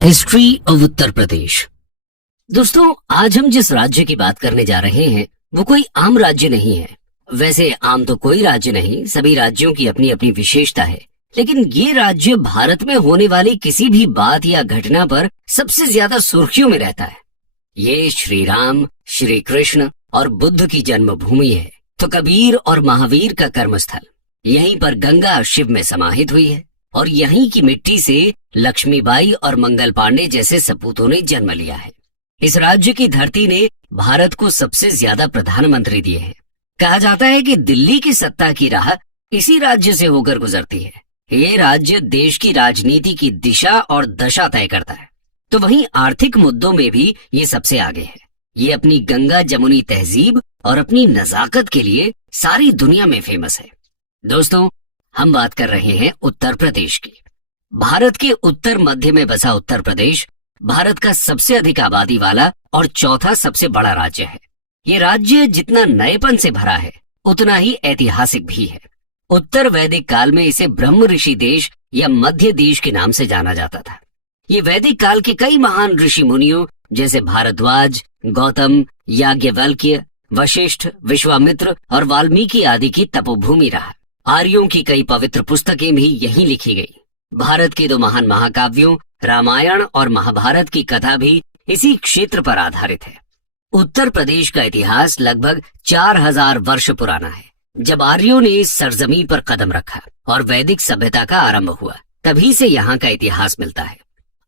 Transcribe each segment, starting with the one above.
History of Uttar Pradesh. दोस्तों, आज हम जिस राज्य की बात करने जा रहे हैं वो कोई आम राज्य नहीं है। वैसे आम तो कोई राज्य नहीं, सभी राज्यों की अपनी अपनी विशेषता है, लेकिन ये राज्य भारत में होने वाली किसी भी बात या घटना पर सबसे ज्यादा सुर्खियों में रहता है। ये श्री राम, श्री कृष्ण और बुद्ध की जन्मभूमि है, तो कबीर और महावीर का कर्मस्थल। यहीं पर गंगा शिव में समाहित हुई है और यहीं की मिट्टी से लक्ष्मीबाई और मंगल पांडे जैसे सपूतों ने जन्म लिया है। इस राज्य की धरती ने भारत को सबसे ज्यादा प्रधानमंत्री दिए हैं। कहा जाता है कि दिल्ली की सत्ता की राह इसी राज्य से होकर गुजरती है। ये राज्य देश की राजनीति की दिशा और दशा तय करता है, तो वहीं आर्थिक मुद्दों में भी ये सबसे आगे है। ये अपनी गंगा जमुनी तहजीब और अपनी नजाकत के लिए सारी दुनिया में फेमस है। दोस्तों, हम बात कर रहे हैं उत्तर प्रदेश की। भारत के उत्तर मध्य में बसा उत्तर प्रदेश भारत का सबसे अधिक आबादी वाला और चौथा सबसे बड़ा राज्य है। ये राज्य जितना नएपन से भरा है उतना ही ऐतिहासिक भी है। उत्तर वैदिक काल में इसे ब्रह्म ऋषि देश या मध्य देश के नाम से जाना जाता था। ये वैदिक काल के कई महान ऋषि मुनियों जैसे भारद्वाज, गौतम, याज्ञवल्क्य, वशिष्ठ, विश्वामित्र और वाल्मीकि आदि की तपोभूमि रहा। आर्यों की कई पवित्र पुस्तकें भी यहीं लिखी गई। भारत के दो महान महाकाव्यों रामायण और महाभारत की कथा भी इसी क्षेत्र पर आधारित है। उत्तर प्रदेश का इतिहास लगभग 4000 वर्ष पुराना है। जब आर्यों ने इस सरजमीन पर कदम रखा और वैदिक सभ्यता का आरंभ हुआ, तभी से यहाँ का इतिहास मिलता है।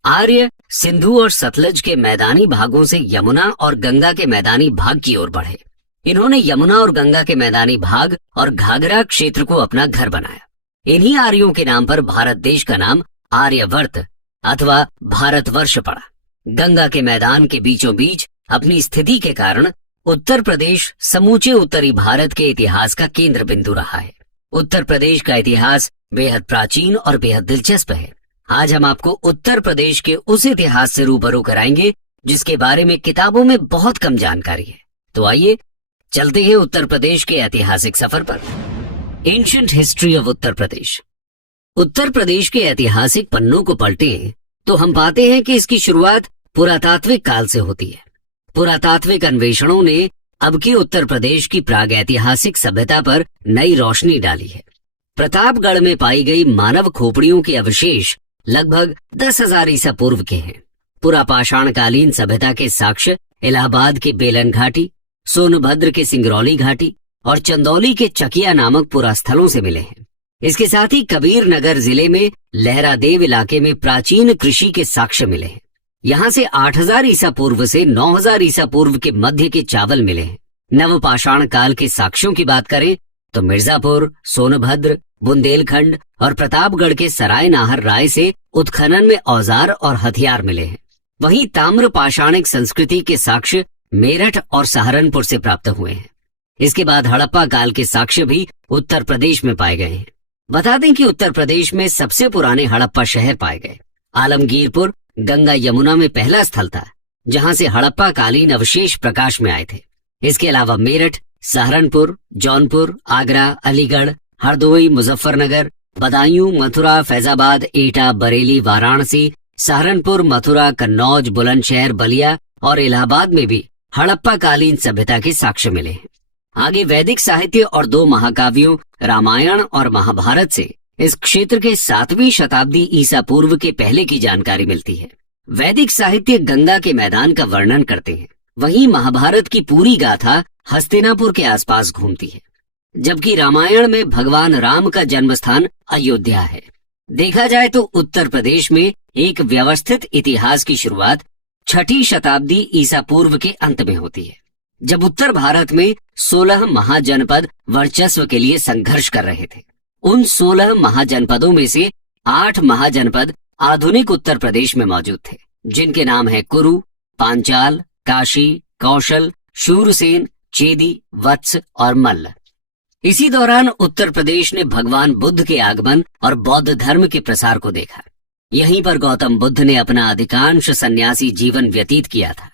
आर्य सिंधु और सतलज के मैदानी भागों से यमुना और गंगा के मैदानी भाग की ओर बढ़े। इन्होंने यमुना और गंगा के मैदानी भाग और घाघरा क्षेत्र को अपना घर बनाया। इन्हीं आर्यों के नाम पर भारत देश का नाम आर्यवर्त अथवा भारतवर्ष पड़ा। गंगा के मैदान के बीचों बीच अपनी स्थिति के कारण उत्तर प्रदेश समूचे उत्तरी भारत के इतिहास का केंद्र बिंदु रहा है। उत्तर प्रदेश का इतिहास बेहद प्राचीन और बेहद दिलचस्प है। आज हम आपको उत्तर प्रदेश के उस इतिहास से रूबरू कराएंगे जिसके बारे में किताबों में बहुत कम जानकारी है। तो आइए चलते हैं उत्तर प्रदेश के ऐतिहासिक सफर पर। Ancient history of Uttar Pradesh. Uttar Pradesh के ऐतिहासिक पन्नों को पलटें तो हम पाते हैं कि इसकी शुरुआत पुरातात्विक काल से होती है। पुरातात्विक अन्वेषणों ने अब के उत्तर प्रदेश की प्रागैतिहासिक सभ्यता पर नई रोशनी डाली है। प्रतापगढ़ में पाई गई मानव खोपड़ियों के अवशेष लगभग 10,000 ईसा पूर्व के हैं। पुरापाषाणकालीन सभ्यता के साक्ष्य इलाहाबाद के बेलन घाटी, सोनभद्र के सिंगरौली घाटी और चंदौली के चकिया नामक पुरास्थलों से मिले हैं। इसके साथ ही कबीर नगर जिले में लहरादेव इलाके में प्राचीन कृषि के साक्ष्य मिले हैं। यहाँ से 8000 ईसा पूर्व से 9000 ईसा पूर्व के मध्य के चावल मिले हैं। नवपाषाण काल के साक्ष्यों की बात करें तो मिर्जापुर, सोनभद्र, बुंदेलखंड और प्रतापगढ़ के सराय नाहर राय से उत्खनन में औजार और हथियार मिले हैं। वहीं ताम्र पाषाणिक संस्कृति के साक्ष्य मेरठ और सहारनपुर से प्राप्त हुए हैं। इसके बाद हड़प्पा काल के साक्ष्य भी उत्तर प्रदेश में पाए गए हैं। बता दें कि उत्तर प्रदेश में सबसे पुराने हड़प्पा शहर पाए गए। आलमगीरपुर गंगा यमुना में पहला स्थल था जहां से हड़प्पा कालीन अवशेष प्रकाश में आए थे। इसके अलावा मेरठ, सहारनपुर, जौनपुर, आगरा, अलीगढ़, हरदोई, मुजफ्फरनगर, बदायूं, मथुरा, फैजाबाद, एटा, बरेली, वाराणसी, सहारनपुर, मथुरा, कन्नौज, बुलंदशहर, बलिया और इलाहाबाद में भी हड़प्पा कालीन सभ्यता के साक्ष्य मिले हैं। आगे वैदिक साहित्य और दो महाकाव्यों रामायण और महाभारत से इस क्षेत्र के 7वीं शताब्दी ईसा पूर्व के पहले की जानकारी मिलती है। वैदिक साहित्य गंगा के मैदान का वर्णन करते हैं, वहीं महाभारत की पूरी गाथा हस्तिनापुर के आसपास घूमती है, जबकि रामायण में भगवान राम का जन्म स्थान अयोध्या है। देखा जाए तो उत्तर प्रदेश में एक व्यवस्थित इतिहास की शुरुआत 6ठी शताब्दी ईसा पूर्व के अंत में होती है, जब उत्तर भारत में 16 महाजनपद वर्चस्व के लिए संघर्ष कर रहे थे। उन 16 महाजनपदों में से 8 महाजनपद आधुनिक उत्तर प्रदेश में मौजूद थे, जिनके नाम है कुरु, पांचाल, काशी, कौशल, शूरसेन, चेदी, वत्स और मल्ल। इसी दौरान उत्तर प्रदेश ने भगवान बुद्ध के आगमन और बौद्ध धर्म के प्रसार को देखा। यहीं पर गौतम बुद्ध ने अपना अधिकांश सन्यासी जीवन व्यतीत किया था।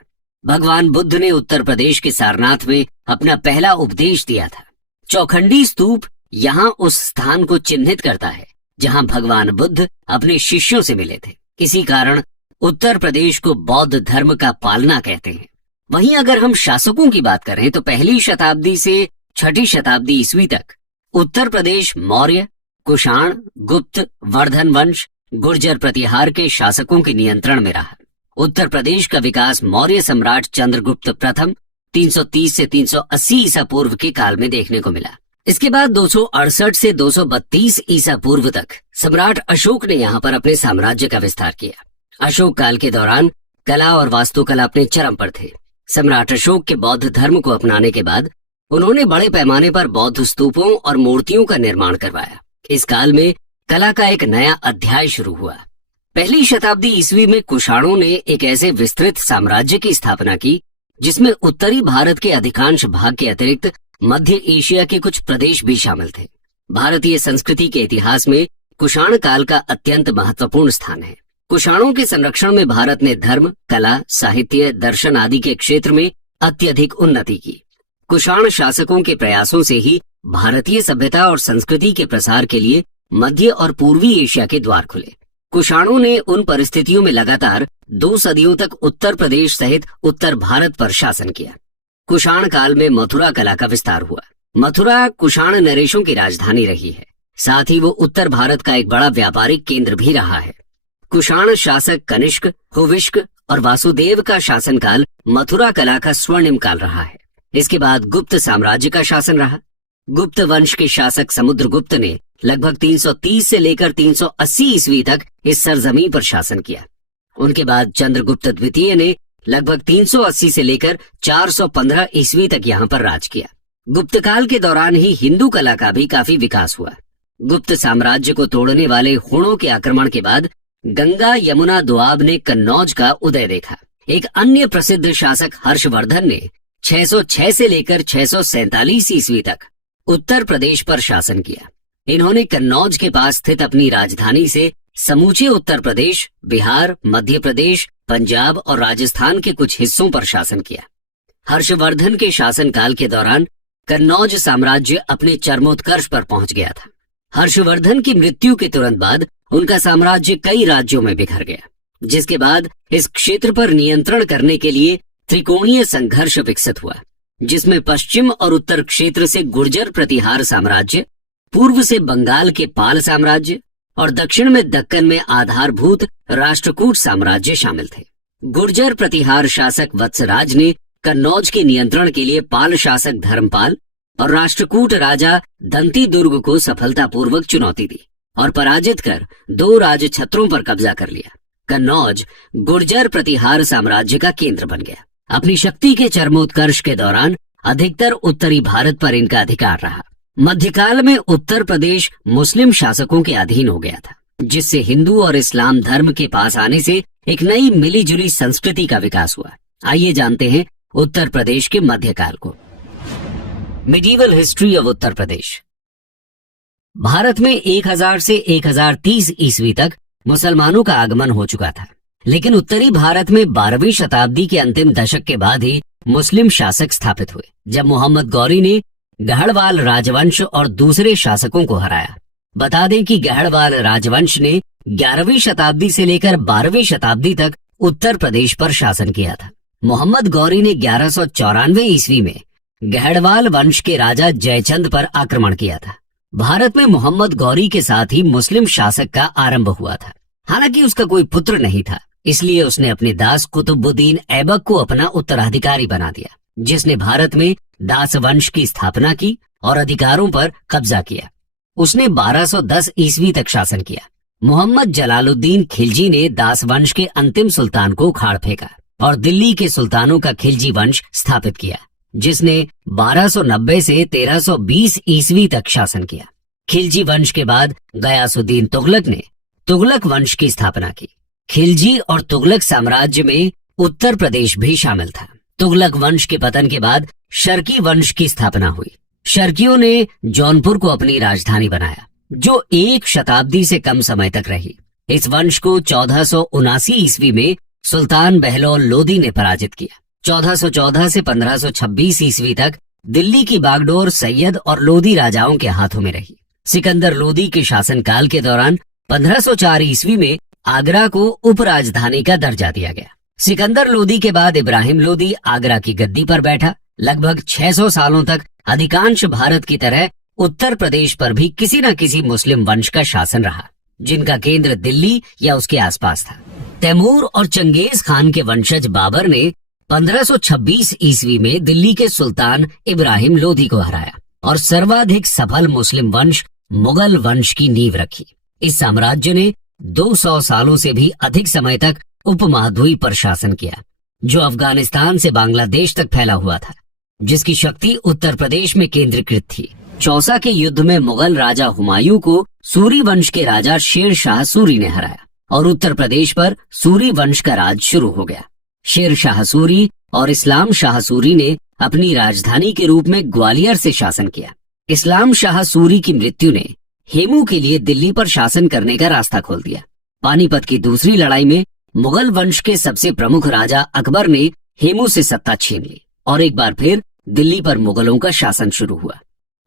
भगवान बुद्ध ने उत्तर प्रदेश के सारनाथ में अपना पहला उपदेश दिया था। चौखंडी स्तूप यहाँ उस स्थान को चिन्हित करता है जहाँ भगवान बुद्ध अपने शिष्यों से मिले थे। इसी कारण उत्तर प्रदेश को बौद्ध धर्म का पालना कहते हैं। वहीं अगर हम शासकों की बात करें तो पहली शताब्दी से छठी शताब्दी ईस्वी तक उत्तर प्रदेश मौर्य, कुषाण, गुप्त, वर्धन वंश, गुर्जर प्रतिहार के शासकों के नियंत्रण में रहा। उत्तर प्रदेश का विकास मौर्य सम्राट चंद्रगुप्त प्रथम 330 से 380 ईसा पूर्व के काल में देखने को मिला। इसके बाद 268 से 232 ईसा पूर्व तक सम्राट अशोक ने यहाँ पर अपने साम्राज्य का विस्तार किया। अशोक काल के दौरान कला और वास्तुकला अपने चरम पर थे। सम्राट अशोक के बौद्ध धर्म को अपनाने के बाद उन्होंने बड़े पैमाने पर बौद्ध स्तूपों और मूर्तियों का निर्माण करवाया। इस काल में कला का एक नया अध्याय शुरू हुआ। पहली शताब्दी ईस्वी में कुषाणों ने एक ऐसे विस्तृत साम्राज्य की स्थापना की जिसमें उत्तरी भारत के अधिकांश भाग के अतिरिक्त मध्य एशिया के कुछ प्रदेश भी शामिल थे। भारतीय संस्कृति के इतिहास में कुषाण काल का अत्यंत महत्वपूर्ण स्थान है। कुषाणों के संरक्षण में भारत ने धर्म, कला, साहित्य, दर्शन आदि के क्षेत्र में अत्यधिक उन्नति की। कुषाण शासकों के प्रयासों से ही भारतीय सभ्यता और संस्कृति के प्रसार के लिए मध्य और पूर्वी एशिया के द्वार खुले। कुषाणों ने उन परिस्थितियों में लगातार 2 सदियों तक उत्तर प्रदेश सहित उत्तर भारत पर शासन किया। कुषाण काल में मथुरा कला का विस्तार हुआ। मथुरा कुषाण नरेशों की राजधानी रही है। साथ ही वो उत्तर भारत का एक बड़ा व्यापारिक केंद्र भी रहा है। कुषाण शासक कनिष्क, हुविष्क और वासुदेव का शासनकाल मथुरा कला का स्वर्णिम काल रहा है। इसके बाद गुप्त साम्राज्य का शासन रहा। गुप्त वंश के शासक समुद्रगुप्त ने लगभग 330 से लेकर 380 ईस्वी तक इस सरजमीन पर शासन किया। उनके बाद चंद्रगुप्त द्वितीय ने लगभग 380 से लेकर 415 ईस्वी तक यहाँ पर राज किया। गुप्त काल के दौरान ही हिंदू कला का भी काफी विकास हुआ। गुप्त साम्राज्य को तोड़ने वाले हुणों के आक्रमण के बाद गंगा यमुना दोआब ने कन्नौज का उदय देखा। एक अन्य प्रसिद्ध शासक हर्षवर्धन ने 606 से लेकर 647 ईस्वी तक उत्तर प्रदेश पर शासन किया। इन्होंने कन्नौज के पास स्थित अपनी राजधानी से समूचे उत्तर प्रदेश, बिहार, मध्य प्रदेश, पंजाब और राजस्थान के कुछ हिस्सों पर शासन किया। हर्षवर्धन के शासनकाल के दौरान कन्नौज साम्राज्य अपने चरमोत्कर्ष पर पहुंच गया था। हर्षवर्धन की मृत्यु के तुरंत बाद उनका साम्राज्य कई राज्यों में बिखर गया, जिसके बाद इस क्षेत्र पर नियंत्रण करने के लिए त्रिकोणीय संघर्ष विकसित हुआ, जिसमें पश्चिम और उत्तर क्षेत्र से गुर्जर प्रतिहार साम्राज्य, पूर्व से बंगाल के पाल साम्राज्य और दक्षिण में दक्कन में आधारभूत राष्ट्रकूट साम्राज्य शामिल थे। गुर्जर प्रतिहार शासक वत्सराज ने कन्नौज के नियंत्रण के लिए पाल शासक धर्मपाल और राष्ट्रकूट राजा दंती दुर्ग को सफलतापूर्वक चुनौती दी और पराजित कर 2 राजछत्रों पर कब्जा कर लिया। कन्नौज गुर्जर प्रतिहार साम्राज्य का केंद्र बन गया। अपनी शक्ति के चरमोत्कर्ष के दौरान अधिकतर उत्तरी भारत पर इनका अधिकार रहा। मध्यकाल में उत्तर प्रदेश मुस्लिम शासकों के अधीन हो गया था, जिससे हिंदू और इस्लाम धर्म के पास आने से एक नई मिलीजुली संस्कृति का विकास हुआ। आइए जानते हैं उत्तर प्रदेश के मध्यकाल को। Medieval history of Uttar Pradesh. Bharat में 1000 से 1030 ईस्वी तक मुसलमानों का आगमन हो चुका था, लेकिन उत्तरी भारत में 12वीं शताब्दी के अंतिम दशक के बाद ही मुस्लिम शासक स्थापित हुए, जब मोहम्मद गौरी ने गढ़वाल राजवंश और दूसरे शासकों को हराया। बता दें कि गढ़वाल राजवंश ने 11वीं शताब्दी से लेकर 12वीं शताब्दी तक उत्तर प्रदेश पर शासन किया था। मोहम्मद गौरी ने 1194 ईस्वी में गढ़वाल वंश के राजा जयचंद पर आक्रमण किया था। भारत में मोहम्मद गौरी के साथ ही मुस्लिम शासक का आरंभ हुआ था। हालांकि उसका कोई पुत्र नहीं था, इसलिए उसने अपने दास कुतुबुद्दीन ऐबक को अपना उत्तराधिकारी बना दिया, जिसने भारत में दास वंश की स्थापना की और अधिकारों पर कब्जा किया। उसने 1210 ईस्वी तक शासन किया। मोहम्मद जलालुद्दीन खिलजी ने दास वंश के अंतिम सुल्तान को उखाड़ फेंका और दिल्ली के सुल्तानों का खिलजी वंश स्थापित किया, जिसने 1290 से 1320 ईस्वी तक शासन किया। खिलजी वंश के बाद गयासुद्दीन तुगलक ने तुगलक वंश की स्थापना की। खिलजी और तुगलक साम्राज्य में उत्तर प्रदेश भी शामिल था। तुगलक वंश के पतन के बाद शर्की वंश की स्थापना हुई। शर्कियों ने जौनपुर को अपनी राजधानी बनाया, जो 1 शताब्दी से कम समय तक रही। इस वंश को 1479 ईस्वी में सुल्तान बहलोल लोदी ने पराजित किया। 1414 से 1526 ईस्वी तक दिल्ली की बागडोर सैयद और लोदी राजाओं के हाथों में रही। सिकंदर लोदी के शासनकाल के दौरान 1504 ईस्वी में आगरा को उपराजधानी का दर्जा दिया गया। सिकंदर लोदी के बाद इब्राहिम लोदी आगरा की गद्दी पर बैठा। लगभग 600 सालों तक अधिकांश भारत की तरह उत्तर प्रदेश पर भी किसी न किसी मुस्लिम वंश का शासन रहा, जिनका केंद्र दिल्ली या उसके आसपास था। तैमूर और चंगेज खान के वंशज बाबर ने 1526 ईस्वी में दिल्ली के सुल्तान इब्राहिम लोदी को हराया और सर्वाधिक सफल मुस्लिम वंश मुगल वंश की नींव रखी। इस साम्राज्य ने 200 सालों से भी अधिक समय तक उपमहाद्वीप पर शासन किया, जो अफगानिस्तान से बांग्लादेश तक फैला हुआ था, जिसकी शक्ति उत्तर प्रदेश में केंद्रीकृत थी। चौसा के युद्ध में मुगल राजा हुमायूं को सूरी वंश के राजा शेर शाह सूरी ने हराया और उत्तर प्रदेश पर सूरी वंश का राज शुरू हो गया। शेर शाह सूरी और इस्लाम शाह सूरी ने अपनी राजधानी के रूप में ग्वालियर से शासन किया। इस्लाम शाह सूरी की मृत्यु ने हेमू के लिए दिल्ली पर शासन करने का रास्ता खोल दिया। पानीपत की दूसरी लड़ाई में मुगल वंश के सबसे प्रमुख राजा अकबर ने हेमू से सत्ता छीन ली और एक बार फिर दिल्ली पर मुगलों का शासन शुरू हुआ।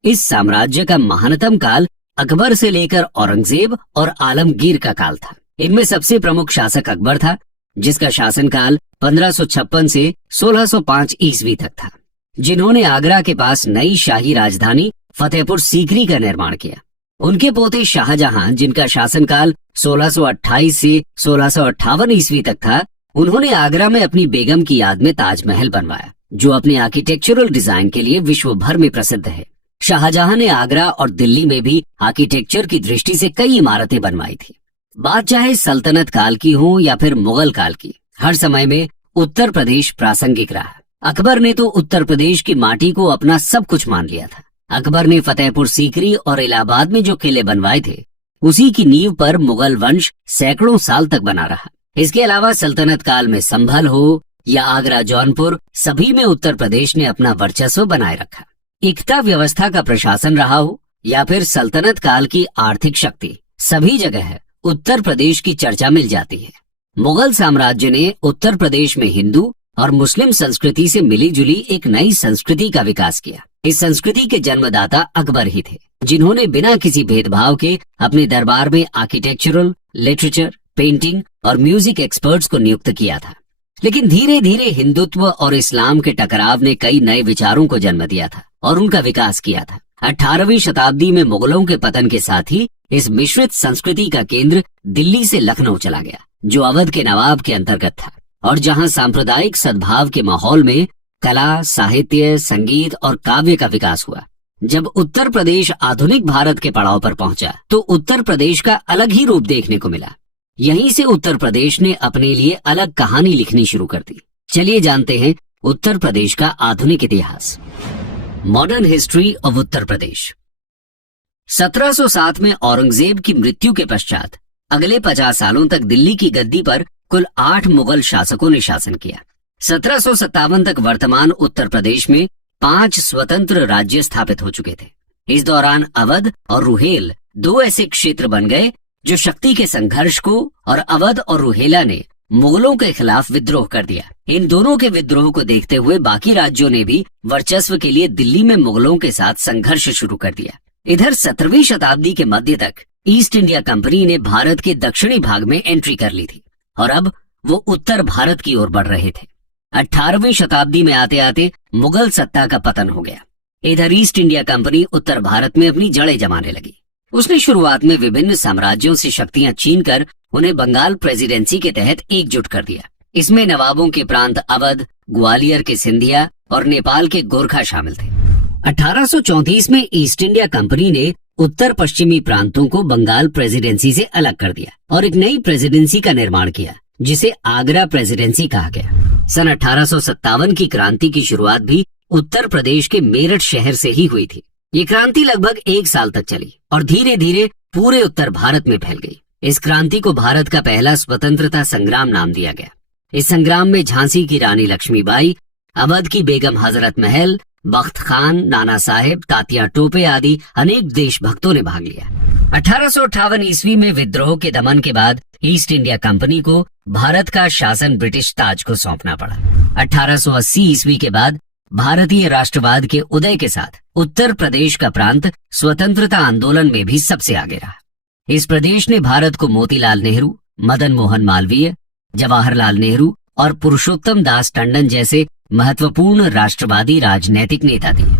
इस साम्राज्य का महानतम काल अकबर से लेकर औरंगजेब और आलमगीर का काल था। इनमें सबसे प्रमुख शासक अकबर था, जिसका शासनकाल 1556 से 1605 ईस्वी तक था, जिन्होंने आगरा के पास नई शाही राजधानी फतेहपुर सीकरी का निर्माण किया। उनके पोते शाहजहां, जिनका शासनकाल 1628 से 1658 ईस्वी तक था, उन्होंने आगरा में अपनी बेगम की याद में ताजमहल बनवाया, जो अपने आर्किटेक्चरल डिजाइन के लिए विश्व भर में प्रसिद्ध है। शाहजहां ने आगरा और दिल्ली में भी आर्किटेक्चर की दृष्टि से कई इमारतें बनवाई थी। बात चाहे सल्तनत काल की हो या फिर मुगल काल की, हर समय में उत्तर प्रदेश प्रासंगिक रहा। अकबर ने तो उत्तर प्रदेश की माटी को अपना सब कुछ मान लिया था। अकबर ने फतेहपुर सीकरी और इलाहाबाद में जो किले बनवाए थे, उसी की नींव पर मुगल वंश सैकड़ों साल तक बना रहा। इसके अलावा सल्तनत काल में संभल हो या आगरा जौनपुर, सभी में उत्तर प्रदेश ने अपना वर्चस्व बनाए रखा। एकता व्यवस्था का प्रशासन रहा हो या फिर सल्तनत काल की आर्थिक शक्ति, सभी जगह उत्तर प्रदेश की चर्चा मिल जाती है। मुगल साम्राज्य ने उत्तर प्रदेश में हिंदू और मुस्लिम संस्कृति से मिली जुली एक नई संस्कृति का विकास किया। इस संस्कृति के जन्मदाता अकबर ही थे, जिन्होंने बिना किसी भेदभाव के अपने दरबार में आर्किटेक्चरल, लिटरेचर, पेंटिंग और म्यूजिक एक्सपर्ट्स को नियुक्त किया था। लेकिन धीरे धीरे हिंदुत्व और इस्लाम के टकराव ने कई नए विचारों को जन्म दिया था और उनका विकास किया था। 18वीं शताब्दी में मुगलों के पतन के साथ ही इस मिश्रित संस्कृति का केंद्र दिल्ली से लखनऊ चला गया, जो अवध के नवाब के अंतर्गत था और जहां सांप्रदायिक सद्भाव के माहौल में कला, साहित्य, संगीत और काव्य का विकास हुआ। जब उत्तर प्रदेश आधुनिक भारत के पड़ाव पर पहुंचा, तो उत्तर प्रदेश का अलग ही रूप देखने को मिला। यहीं से उत्तर प्रदेश ने अपने लिए अलग कहानी लिखनी शुरू कर दी। चलिए जानते हैं उत्तर प्रदेश का आधुनिक इतिहास। Modern history of Uttar Pradesh. 1707 में औरंगजेब की मृत्यु के पश्चात अगले 50 सालों तक दिल्ली की गद्दी पर कुल 8 मुगल शासकों ने शासन किया। 1757 तक वर्तमान उत्तर प्रदेश में 5 स्वतंत्र राज्य स्थापित हो चुके थे। इस दौरान अवध और रुहेल 2 ऐसे क्षेत्र बन गए जो शक्ति के संघर्ष को, और अवध और रुहेला ने मुगलों के खिलाफ विद्रोह कर दिया। इन दोनों के विद्रोह को देखते हुए बाकी राज्यों ने भी वर्चस्व के लिए दिल्ली में मुगलों के साथ संघर्ष शुरू कर दिया। इधर 17वीं शताब्दी के मध्य तक ईस्ट इंडिया कंपनी ने भारत के दक्षिणी भाग में एंट्री कर ली थी और अब वो उत्तर भारत की ओर बढ़ रहे थे। 18वीं शताब्दी में आते आते मुगल सत्ता का पतन हो गया। इधर ईस्ट इंडिया कंपनी उत्तर भारत में अपनी जड़ें जमाने लगी। उसने शुरुआत में विभिन्न साम्राज्यों से शक्तियां छीनकर उन्हें बंगाल प्रेसिडेंसी के तहत एकजुट कर दिया। इसमें नवाबों के प्रांत अवध, ग्वालियर के सिंधिया और नेपाल के गोरखा शामिल थे। 1834 में ईस्ट इंडिया कंपनी ने उत्तर पश्चिमी प्रांतों को बंगाल प्रेसिडेंसी से अलग कर दिया और एक नई प्रेसिडेंसी का निर्माण किया, जिसे आगरा प्रेसिडेंसी कहा गया। सन 1857 की क्रांति की शुरुआत भी उत्तर प्रदेश के मेरठ शहर से ही हुई थी। ये क्रांति लगभग 1 साल तक चली और धीरे धीरे पूरे उत्तर भारत में फैल गई। इस क्रांति को भारत का पहला स्वतंत्रता संग्राम नाम दिया गया। इस संग्राम में झांसी की रानी लक्ष्मीबाई, अवध की बेगम हजरत महल, बख्त खान, नाना साहेब, तात्या टोपे आदि अनेक देशभक्तों ने भाग लिया। 1858 ईस्वी में विद्रोह के दमन के बाद ईस्ट इंडिया कंपनी को भारत का शासन ब्रिटिश ताज को सौंपना पड़ा। 1880 ईस्वी के बाद भारतीय राष्ट्रवाद के उदय के साथ उत्तर प्रदेश का प्रांत स्वतंत्रता आंदोलन में भी सबसे आगे रहा। इस प्रदेश ने भारत को मोतीलाल नेहरू, मदन मोहन मालवीय, जवाहरलाल नेहरू और पुरुषोत्तम दास टंडन जैसे महत्वपूर्ण राष्ट्रवादी राजनैतिक नेता दिए।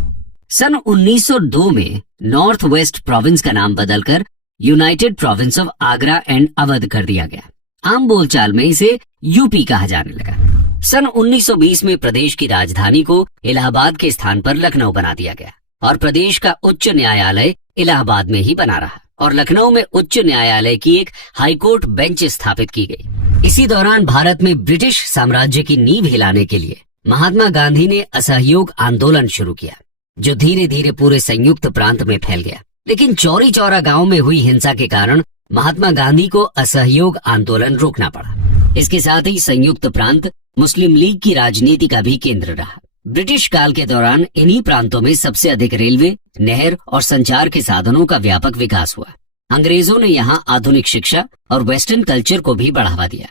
सन 1902 में नॉर्थ वेस्ट प्रोविंस का नाम बदलकर United province of Agra and Awadh कर दिया गया। आम बोलचाल में इसे यूपी कहा जाने लगा। सन 1920 में प्रदेश की राजधानी को इलाहाबाद के स्थान पर लखनऊ बना दिया गया और प्रदेश का उच्च न्यायालय इलाहाबाद में ही बना रहा और लखनऊ में उच्च न्यायालय की एक हाईकोर्ट बेंच स्थापित की गई। इसी दौरान भारत में ब्रिटिश साम्राज्य की नींव हिलाने के लिए महात्मा गांधी ने असहयोग आंदोलन शुरू किया, जो धीरे धीरे पूरे संयुक्त प्रांत में फैल गया। लेकिन चौरी चौरा गांव में हुई हिंसा के कारण महात्मा गांधी को असहयोग आंदोलन रोकना पड़ा। इसके साथ ही संयुक्त प्रांत मुस्लिम लीग की राजनीति का भी केंद्र रहा। ब्रिटिश काल के दौरान इन्हीं प्रांतों में सबसे अधिक रेलवे, नहर और संचार के साधनों का व्यापक विकास हुआ। अंग्रेजों ने यहाँ आधुनिक शिक्षा और वेस्टर्न कल्चर को भी बढ़ावा दिया।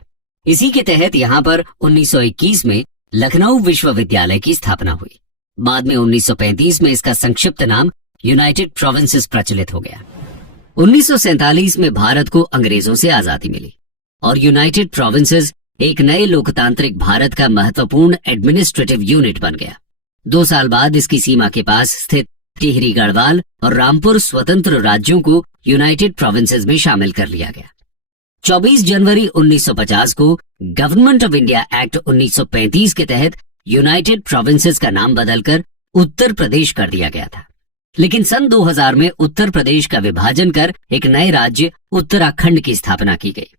इसी के तहत यहाँ पर 1921 में लखनऊ विश्वविद्यालय की स्थापना हुई। बाद में 1935 में इसका संक्षिप्त नाम यूनाइटेड प्रोविंसेस प्रचलित हो गया। 1947 में भारत को अंग्रेजों से आजादी मिली और यूनाइटेड प्रोविंसेस एक नए लोकतांत्रिक भारत का महत्वपूर्ण एडमिनिस्ट्रेटिव यूनिट बन गया। 2 साल बाद इसकी सीमा के पास स्थित टिहरी गढ़वाल और रामपुर स्वतंत्र राज्यों को यूनाइटेड प्रोविंसेस में शामिल कर लिया गया। 24 जनवरी 1950 को गवर्नमेंट ऑफ इंडिया एक्ट 1935 के तहत यूनाइटेड प्रोविंसेस का नाम बदलकर उत्तर प्रदेश कर दिया गया था। लेकिन सन 2000 में उत्तर प्रदेश का विभाजन कर एक नए राज्य उत्तराखंड की स्थापना की गई।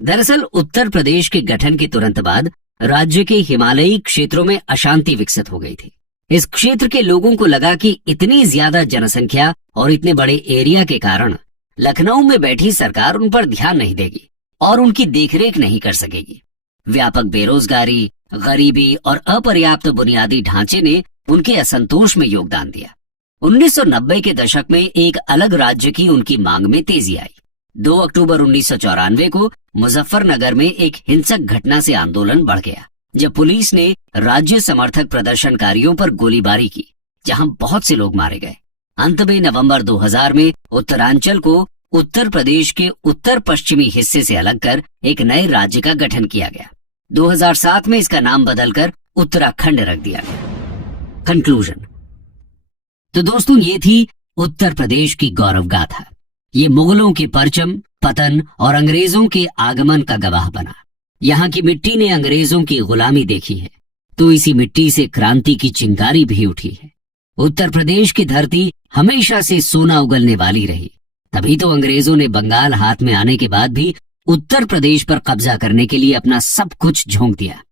दरअसल उत्तर प्रदेश के गठन के तुरंत बाद राज्य के हिमालयी क्षेत्रों में अशांति विकसित हो गई थी। इस क्षेत्र के लोगों को लगा कि इतनी ज्यादा जनसंख्या और इतने बड़े एरिया के कारण लखनऊ में बैठी सरकार उन पर ध्यान नहीं देगी और उनकी देखरेख नहीं कर सकेगी। व्यापक बेरोजगारी, गरीबी और अपर्याप्त बुनियादी ढांचे ने उनके असंतोष में योगदान दिया। 1990 के दशक में एक अलग राज्य की उनकी मांग में तेजी आई। 2 अक्टूबर 1994 को मुजफ्फरनगर में एक हिंसक घटना से आंदोलन बढ़ गया, जब पुलिस ने राज्य समर्थक प्रदर्शनकारियों पर गोलीबारी की, जहां बहुत से लोग मारे गए। अंत में नवंबर 2000 में उत्तरांचल को उत्तर प्रदेश के उत्तर पश्चिमी हिस्से से अलग कर एक नए राज्य का गठन किया गया। 2007 में इसका नाम बदलकर उत्तराखंड रख दिया गया। कंक्लूजन। तो दोस्तों, ये थी उत्तर प्रदेश की गौरव गाथा। ये मुगलों के परचम, पतन और अंग्रेजों के आगमन का गवाह बना। यहाँ की मिट्टी ने अंग्रेजों की गुलामी देखी है, तो इसी मिट्टी से क्रांति की चिंगारी भी उठी है। उत्तर प्रदेश की धरती हमेशा से सोना उगलने वाली रही। तभी तो अंग्रेजों ने बंगाल हाथ में आने के बाद भी उत्तर प्रदेश पर कब्जा करने के लिए अपना सब कुछ झोंक दिया।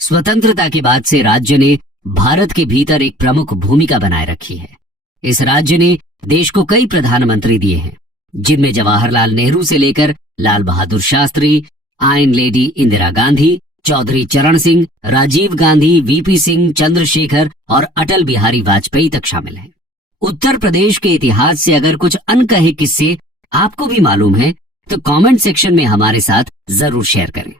स्वतंत्रता के बाद से राज्य ने भारत के भीतर एक प्रमुख भूमिका बनाए रखी है। इस राज्य ने देश को कई प्रधानमंत्री दिए हैं, जिनमें जवाहरलाल नेहरू से लेकर लाल बहादुर शास्त्री, आयन लेडी इंदिरा गांधी, चौधरी चरण सिंह, राजीव गांधी, वीपी सिंह, चंद्रशेखर और अटल बिहारी वाजपेयी तक शामिल हैं। उत्तर प्रदेश के इतिहास से अगर कुछ अनकहे किस्से आपको भी मालूम है तो कमेंट सेक्शन में हमारे साथ जरूर शेयर करें।